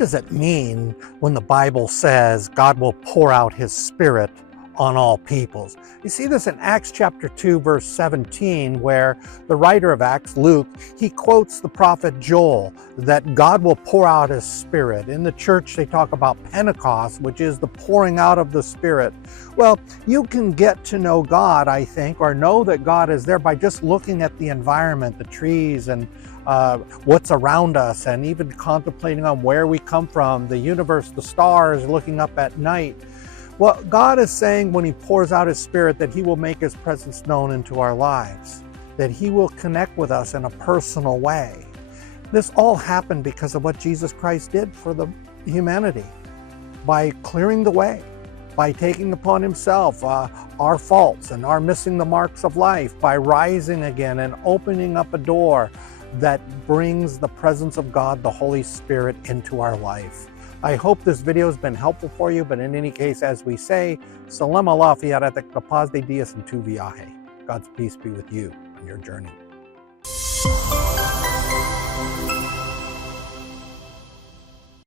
does it mean when the Bible says God will pour out his Spirit on all peoples? You see this in Acts chapter 2, verse 17, where the writer of Acts, Luke, he quotes the prophet Joel that God will pour out his Spirit. In the church, they talk about Pentecost, which is the pouring out of the Spirit. Well, you can get to know God, I think, or know that God is there by just looking at the environment, the trees and what's around us, and even contemplating on where we come from, the universe, the stars, looking up at night. Well, God is saying when he pours out his Spirit that he will make his presence known into our lives, that he will connect with us in a personal way. This all happened because of what Jesus Christ did for the humanity, by clearing the way, by taking upon himself our faults and our missing the marks of life, by rising again and opening up a door that brings the presence of God, the Holy Spirit, into our life. I hope this video has been helpful for you, but in any case, as we say, Salam Allah fi aratik kapaz de dias and tu viaje. God's peace be with you on your journey.